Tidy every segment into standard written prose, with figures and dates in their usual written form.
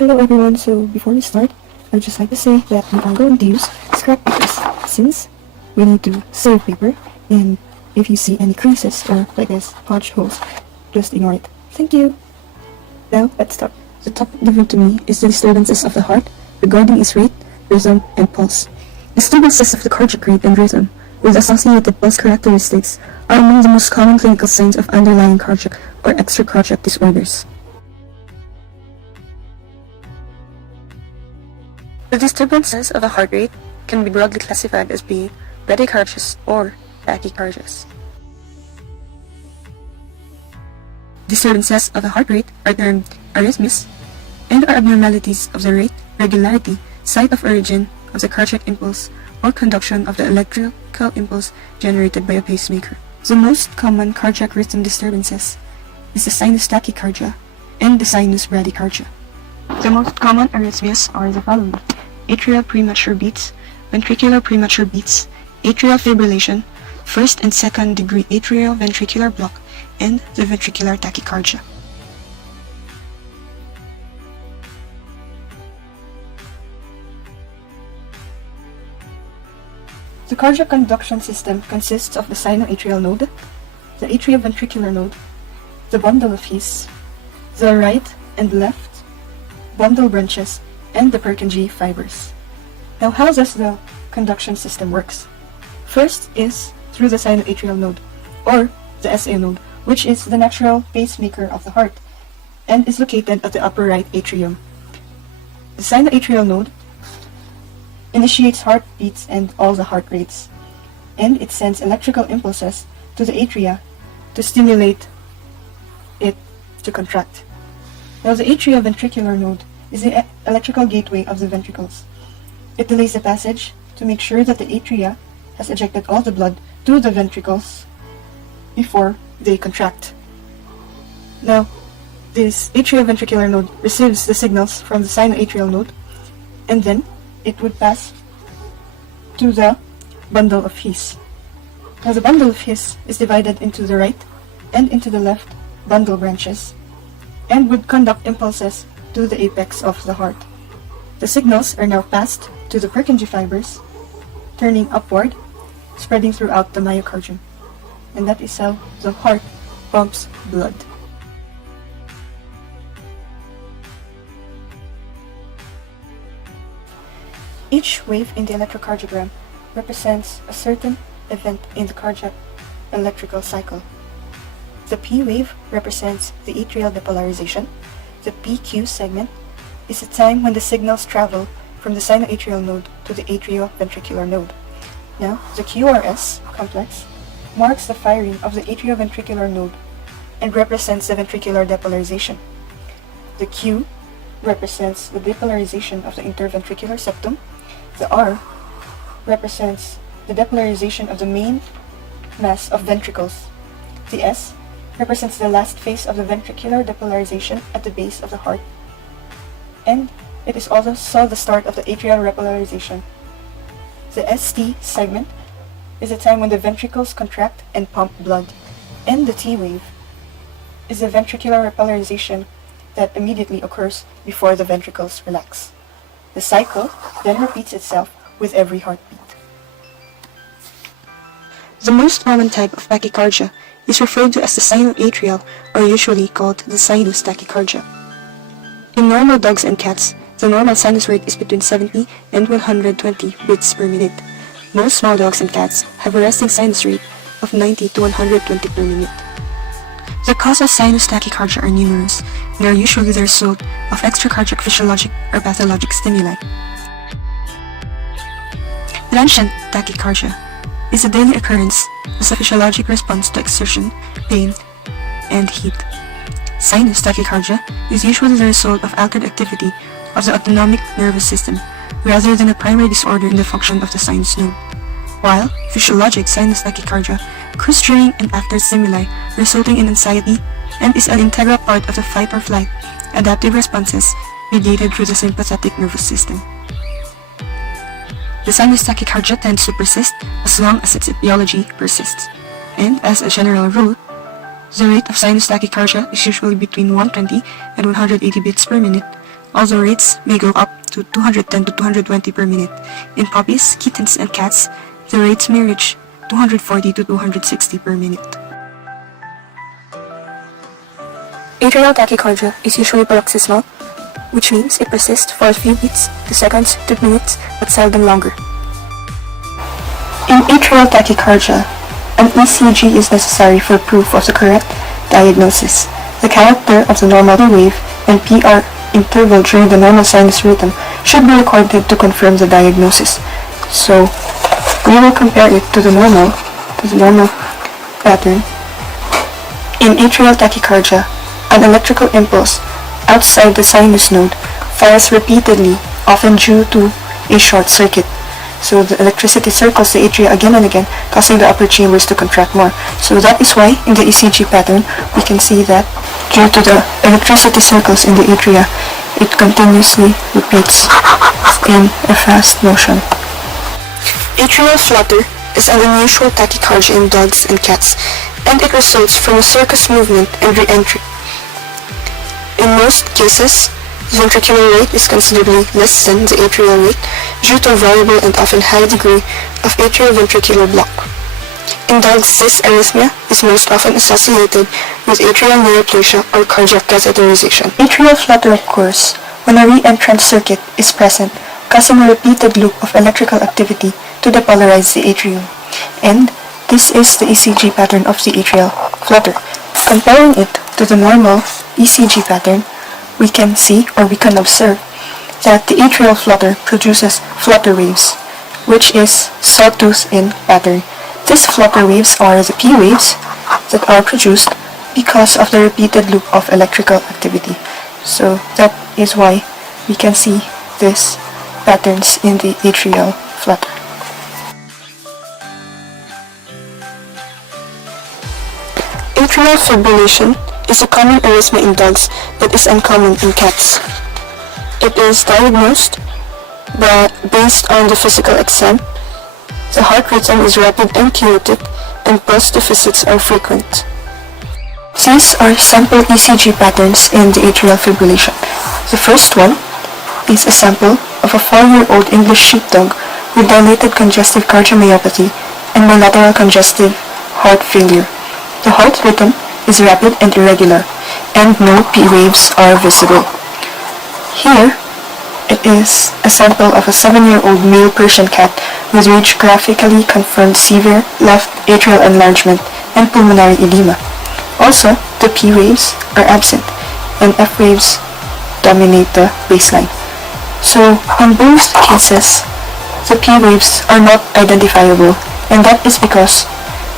Hello everyone, so before we start, I'd just like to say that we are going to use scrap papers since we need to save paper, and if you see any creases or like this, punch holes, just ignore it. Thank you! Now, let's start. The topic given to me is the disturbances of the heart regarding its rate, rhythm, and pulse. Disturbances of the cardiac rate and rhythm with associated pulse characteristics are among the most common clinical signs of underlying cardiac or extracardiac disorders. The disturbances of the heart rate can be broadly classified as being bradycardias or tachycardias. Disturbances of the heart rate are termed arrhythmias and are abnormalities of the rate, regularity, site of origin of the cardiac impulse or conduction of the electrical impulse generated by a pacemaker. The most common cardiac rhythm disturbances is the sinus tachycardia and the sinus bradycardia. The most common arrhythmias are the following: atrial premature beats, ventricular premature beats, atrial fibrillation, first and second degree atrioventricular block, and the ventricular tachycardia. The cardiac conduction system consists of the sinoatrial node, the atrioventricular node, the bundle of His, the right and left bundle branches, and the Purkinje fibers. Now, how does the conduction system works? First is through the sinoatrial node, or the SA node, which is the natural pacemaker of the heart, and is located at the upper right atrium. The sinoatrial node initiates heartbeats and all the heart rates, and it sends electrical impulses to the atria to stimulate it to contract. Now, the atrioventricular node is the electrical gateway of the ventricles. It delays the passage to make sure that the atria has ejected all the blood to the ventricles before they contract. Now, this atrioventricular node receives the signals from the sinoatrial node, and then it would pass to the bundle of His. Now, the bundle of His is divided into the right and into the left bundle branches, and would conduct impulses to the apex of the heart. The signals are now passed to the Purkinje fibers, turning upward, spreading throughout the myocardium. And that is how the heart pumps blood. Each wave in the electrocardiogram represents a certain event in the cardiac electrical cycle. The P wave represents the atrial depolarization. The PQ segment is the time when the signals travel from the sinoatrial node to the atrioventricular node. Now, the QRS complex marks the firing of the atrioventricular node and represents the ventricular depolarization. The Q represents the depolarization of the interventricular septum. The R represents the depolarization of the main mass of ventricles. The S represents the last phase of the ventricular depolarization at the base of the heart, and it is also the start of the atrial repolarization. The ST segment is the time when the ventricles contract and pump blood, and the T wave is the ventricular repolarization that immediately occurs before the ventricles relax. The cycle then repeats itself with every heartbeat. The most common type of tachycardia is referred to as the sinoatrial, or usually called the sinus tachycardia. In normal dogs and cats, the normal sinus rate is between 70 and 120 beats per minute. Most small dogs and cats have a resting sinus rate of 90 to 120 per minute. The causes of sinus tachycardia are numerous, and are usually the result of extracardiac physiologic or pathologic stimuli. Transient tachycardia is a daily occurrence as a physiologic response to exertion, pain, and heat. Sinus tachycardia is usually the result of altered activity of the autonomic nervous system rather than a primary disorder in the function of the sinus node. While physiologic sinus tachycardia occurs during and after stimuli, resulting in anxiety, and is an integral part of the fight or flight adaptive responses mediated through the sympathetic nervous system. The sinus tachycardia tends to persist as long as its etiology persists, and as a general rule, the rate of sinus tachycardia is usually between 120 and 180 beats per minute, although rates may go up to 210 to 220 per minute. In puppies, kittens, and cats, the rates may reach 240 to 260 per minute. Atrial tachycardia is usually paroxysmal, which means it persists for a few beats to seconds to minutes, but seldom longer. In atrial tachycardia, an ECG is necessary for proof of the correct diagnosis. The character of the normal wave and PR interval during the normal sinus rhythm should be recorded to confirm the diagnosis. So, we will compare it to the normal pattern. In atrial tachycardia, an electrical impulse outside the sinus node fires repeatedly, often due to a short circuit. So the electricity circles the atria again and again, causing the upper chambers to contract more. So that is why in the ECG pattern, we can see that due to the electricity circles in the atria, it continuously repeats in a fast motion. Atrial flutter is an unusual tachycardia in dogs and cats, and it results from a circus movement and re-entry. In most cases, the ventricular rate is considerably less than the atrial rate due to a variable and often high degree of atrioventricular block. In dogs, this arrhythmia is most often associated with atrial neoplasia or cardiac catheterization. Atrial flutter occurs when a re-entrant circuit is present, causing a repeated loop of electrical activity to depolarize the atrium. And this is the ECG pattern of the atrial flutter. Comparing it to the normal ECG pattern, we can see or we can observe that the atrial flutter produces flutter waves, which is sawtooth in pattern. These flutter waves are the P waves that are produced because of the repeated loop of electrical activity. So that is why we can see these patterns in the atrial flutter. Atrial fibrillation is a common arrhythmia in dogs but is uncommon in cats. It is diagnosed based on the physical exam. The heart rhythm is rapid and chaotic, and pulse deficits are frequent. These are sample ECG patterns in the atrial fibrillation. The first one is a sample of a 4-year-old English sheepdog with dilated congestive cardiomyopathy and bilateral congestive heart failure. The heart rhythm is rapid and irregular, and no P waves are visible. Here, it is a sample of a 7-year-old male Persian cat with radiographically confirmed severe left atrial enlargement and pulmonary edema. Also, the P waves are absent, and F waves dominate the baseline. So, in both cases, the P waves are not identifiable, and that is because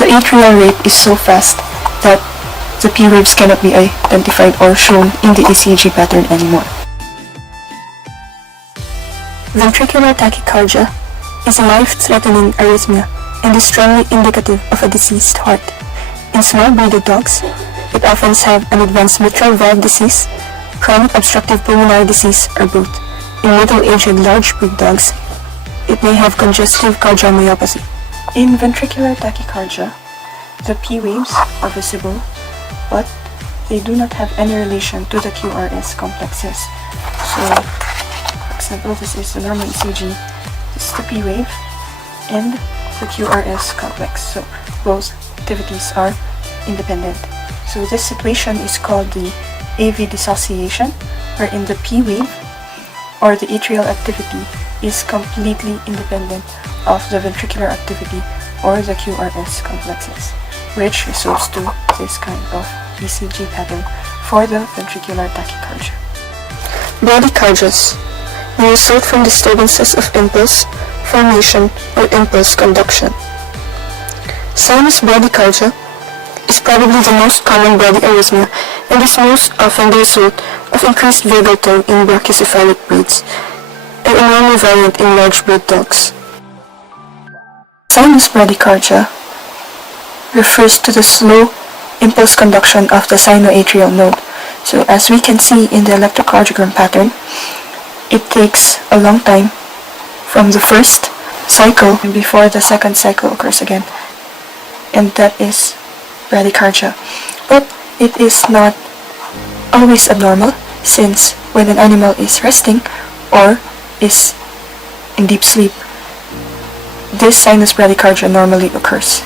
the atrial rate is so fast that the P waves cannot be identified or shown in the ECG pattern anymore. Ventricular tachycardia is a life-threatening arrhythmia and is strongly indicative of a diseased heart. In small breeded dogs, it often has an advanced mitral valve disease, chronic obstructive pulmonary disease, or both. In middle-aged large breed dogs, it may have congestive cardiomyopathy. In ventricular tachycardia, the P waves are visible, but they do not have any relation to the QRS complexes. So, for example, this is the normal ECG, this is the P wave, and the QRS complex. So, both activities are independent. So, this situation is called the AV dissociation, wherein the P wave or the atrial activity is completely independent of the ventricular activity or the QRS complexes, which results to this kind of ECG pattern for the ventricular tachycardia. Bradycardias may result from disturbances of impulse formation or impulse conduction. Sinus bradycardia is probably the most common bradyarrhythmia and is most often the result of increased vagal tone in brachycephalic breeds, and a normal variant in large breed dogs. Sinus bradycardia refers to the slow impulse conduction of the sinoatrial node. So as we can see in the electrocardiogram pattern, it takes a long time from the first cycle before the second cycle occurs again, and that is bradycardia. But it is not always abnormal, since when an animal is resting or is in deep sleep, this sinus bradycardia normally occurs.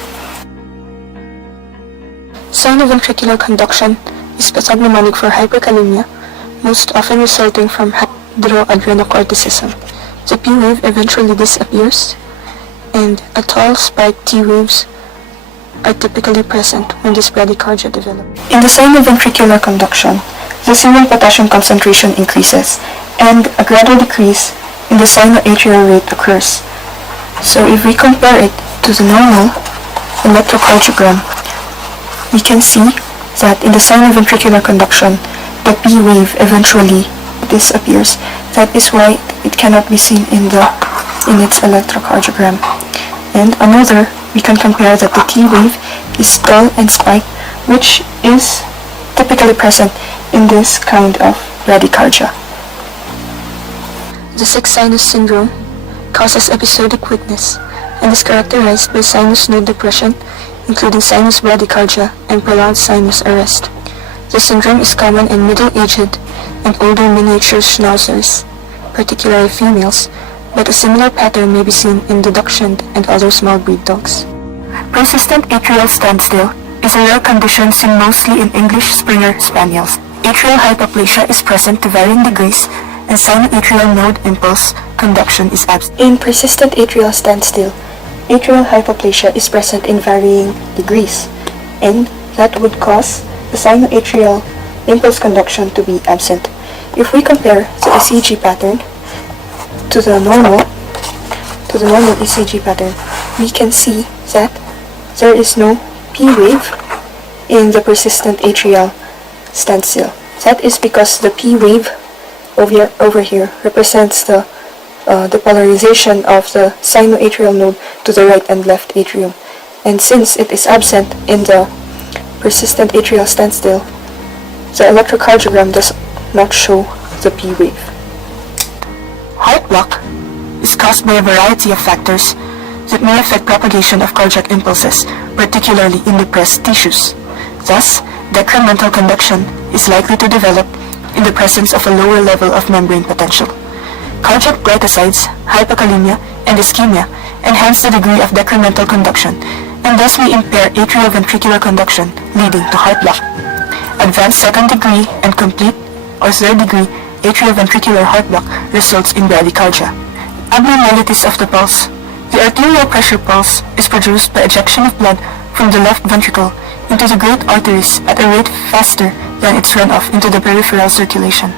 Sinoventricular conduction is pathognomonic for hyperkalemia, most often resulting from hydroadrenocorticism. The P wave eventually disappears, and a tall spiked T waves are typically present when this bradycardia develops. In the sinoventricular conduction, the serum potassium concentration increases, and a gradual decrease in the sinoatrial rate occurs. So if we compare it to the normal electrocardiogram, we can see that in the sinoventricular conduction, the P wave eventually disappears. That is why it cannot be seen in its electrocardiogram. And another, we can compare that the T wave is tall and spiked, which is typically present in this kind of bradycardia. The sixth sinus syndrome causes episodic weakness and is characterized by sinus node depression, including sinus bradycardia and prolonged sinus arrest. The syndrome is common in middle-aged and older miniature schnauzers, particularly females, but a similar pattern may be seen in the Dachshund and other small breed dogs. Persistent atrial standstill is a rare condition seen mostly in English Springer Spaniels. Atrial hypoplasia is present to varying degrees, and sinoatrial node impulse conduction is absent. In persistent atrial standstill, atrial hypoplasia is present in varying degrees, and that would cause the sinoatrial impulse conduction to be absent. If we compare the ECG pattern to the normal ECG pattern, we can see that there is no P wave in the persistent atrial standstill. That is because the P wave over here represents the polarization of the sinoatrial node to the right and left atrium. And since it is absent in the persistent atrial standstill, the electrocardiogram does not show the P wave. Heart block is caused by a variety of factors that may affect propagation of cardiac impulses, particularly in depressed tissues. Thus, decremental conduction is likely to develop in the presence of a lower level of membrane potential. Cardiac glycosides, hypokalemia, and ischemia enhance the degree of decremental conduction and thus may impair atrioventricular conduction, leading to heart block. Advanced second degree and complete or third degree atrioventricular heart block results in bradycardia. Abnormalities of the pulse. The arterial pressure pulse is produced by ejection of blood from the left ventricle into the great arteries at a rate faster than its runoff into the peripheral circulation.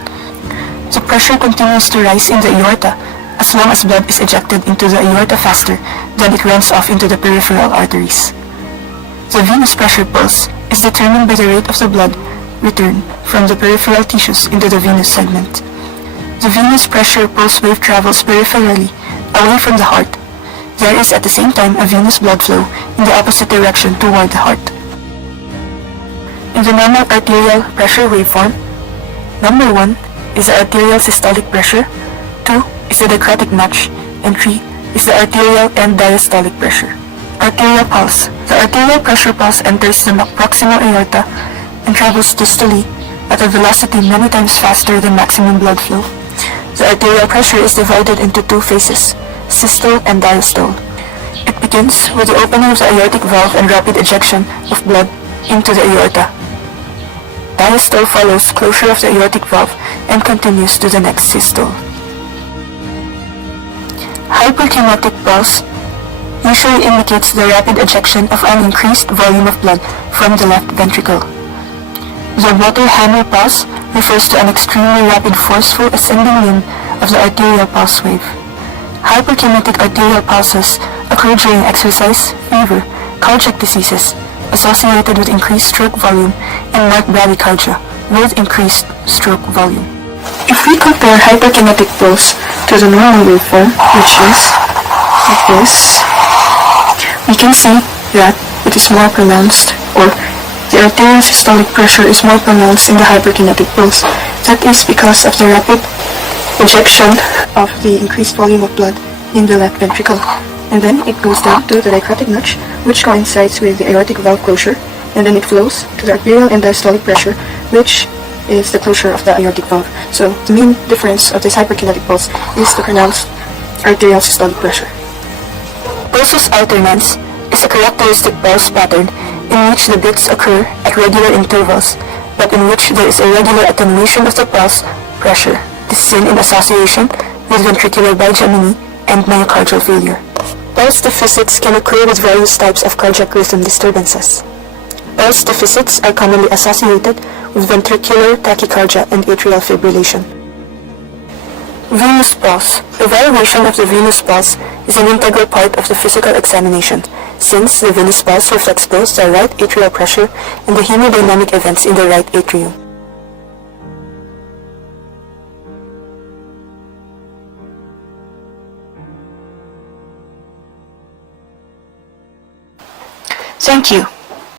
The pressure continues to rise in the aorta as long as blood is ejected into the aorta faster than it runs off into the peripheral arteries. The venous pressure pulse is determined by the rate of the blood return from the peripheral tissues into the venous segment. The venous pressure pulse wave travels peripherally, away from the heart. There is at the same time a venous blood flow in the opposite direction toward the heart. In the normal arterial pressure waveform, number 1 is the arterial systolic pressure, 2 is the dichrotic notch, and 3 is the arterial and diastolic pressure. Arterial pulse. The arterial pressure pulse enters the proximal aorta and travels distally at a velocity many times faster than maximum blood flow. The arterial pressure is divided into two phases, systole and diastole. It begins with the opening of the aortic valve and rapid ejection of blood into the aorta. Diastole follows closure of the aortic valve and continues to the next systole. Hyperkinetic pulse usually indicates the rapid ejection of an increased volume of blood from the left ventricle. The water hammer pulse refers to an extremely rapid forceful ascending limb of the arterial pulse wave. Hyperkinetic arterial pulses occur during exercise, fever, cardiac diseases, associated with increased stroke volume and marked bradycardia with increased stroke volume. If we compare hyperkinetic pulse to the normal waveform, which is like this, we can see that it is more pronounced, or the arterial systolic pressure is more pronounced in the hyperkinetic pulse. That is because of the rapid ejection of the increased volume of blood in the left ventricle. And then it goes down to the dichrotic notch, which coincides with the aortic valve closure, and then it flows to the arterial and diastolic pressure, which is the closure of the aortic valve. So the main difference of this hyperkinetic pulse is the pronounced arterial systolic pressure. Pulsus alternans is a characteristic pulse pattern in which the beats occur at regular intervals, but in which there is a regular attenuation of the pulse pressure. This is seen in association with ventricular bigeminy and myocardial failure. Pulse deficits can occur with various types of cardiac rhythm disturbances. Pulse deficits are commonly associated with ventricular tachycardia and atrial fibrillation. Venous pulse. Evaluation of the venous pulse is an integral part of the physical examination, since the venous pulse reflects both the right atrial pressure and the hemodynamic events in the right atrium. Thank you.